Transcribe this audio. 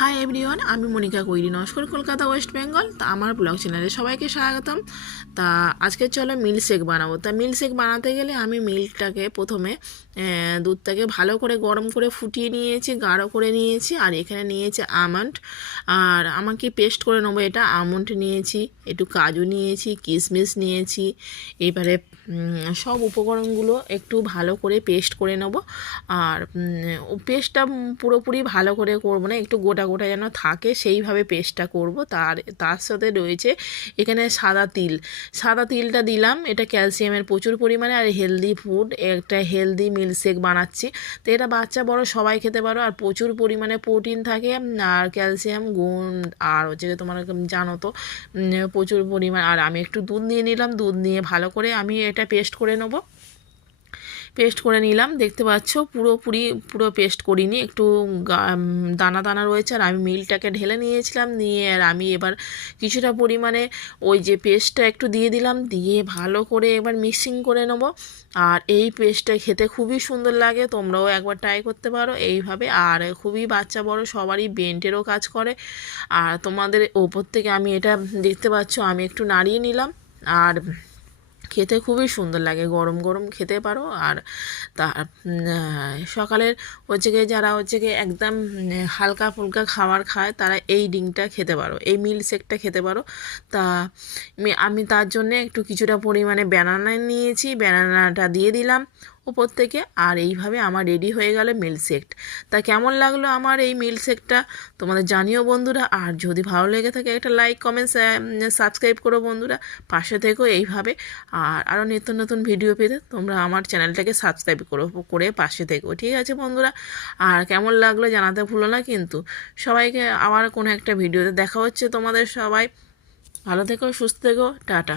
Hi everyone, আমি মনিকা কৈরি, Naskar, Kolkata, West Bengal. তা আমার ব্লগ চ্যানেলে সবাইকে স্বাগতম। তা আজকে চলো মিল্ক শেক বানাবো। তা মিল্ক শেক বানাতে গেলে আমি মিল্কটাকে প্রথমে দুধটাকে ভালো করে গরম করে ফুটিয়ে নিয়েছি, গাঢ় করে নিয়েছি। আর এখানে নিয়েছি আমন্ড, আর আমাকে পেস্ট করে নেবো। এটা আমন্ড নিয়েছি, একটু কাজু নিয়েছি, কিশমিশ নিয়েছি। এবারে সব উপকরণগুলো একটু ভালো করে পেস্ট করে নেব। আর পেস্টটা পুরোপুরি ভালো করে করবো না, একটু গোটা গোটা যেন থাকে সেইভাবে পেস্টটা করব। তার সাথে রয়েছে এখানে সাদা তিলটা দিলাম। এটা ক্যালসিয়ামের প্রচুর পরিমাণে, আর হেলদি ফুড, একটা হেলদি মিল্কশেক বানাচ্ছি। তো এটা বাচ্চা বড় সবাই খেতে পারো, আর প্রচুর পরিমাণে প্রোটিন থাকে, আর ক্যালসিয়াম গুণ, আর হচ্ছে তোমার জানো তো প্রচুর পরিমাণ। আর আমি একটু দুধ নিয়ে নিলাম, দুধ নিয়ে ভালো করে আমি এটা পেস্ট করে নেবো। পেস্ট করে নিলাম, দেখতে পাচ্ছ পুরো পেস্ট করিনি, একটু দানা দানা রয়েছে। আর আমি মিল্কটাকে ঢেলে নিয়েছিলাম, নিয়ে আর আমি এবার কিছুটা পরিমাণে ওই যে পেস্টটা একটু দিয়ে দিলাম, দিয়ে ভালো করে এবার মিক্সিং করে নেব। আর এই পেস্টটা খেতে খুবই সুন্দর লাগে, তোমরাও একবার ট্রাই করতে পারো এইভাবে। আর খুবই বাচ্চা বড় সবারই ব্রেনটেরও কাজ করে। আর তোমাদের ওপর থেকে আমি এটা দেখতে পাচ্ছ, আমি একটু নাড়িয়ে নিলাম। আর খেতে খুবই সুন্দর লাগে, গরম গরম খেতে পারো। আর তা সকালের হচ্ছে গিয়ে যারা হচ্ছে গিয়ে একদম হালকা ফুলকা খাবার খায়, তারা এই ডিংটা খেতে পারো, এই মিল্কশেকটা খেতে পারো। তা আমি তার জন্যে একটু কিছুটা পরিমাণে ব্যানানা নিয়েছি, ব্যানানাটা দিয়ে দিলাম উপর থেকে। আর এইভাবে আমার রেডি হয়ে গেল মিল্কশেক। তা কেমন লাগলো আমার এই মিল্কশেকটা তোমাদের জানিও বন্ধুরা। আর যদি ভালো লেগে থাকে একটা লাইক, কমেন্ট, সাবস্ক্রাইব করো বন্ধুরা, পাশে থেকো এইভাবে। আর আরও নিত্য নতুন ভিডিও পেতে তোমরা আমার চ্যানেলটাকে সাবস্ক্রাইব করে পাশে থেকো, ঠিক আছে বন্ধুরা। আর কেমন লাগলো জানাতে ভুলো না কিন্তু। সবাইকে আবার কোনো একটা ভিডিওতে দেখা হচ্ছে তোমাদের। সবাই ভালো থেকো, সুস্থ থেকো, টাটা।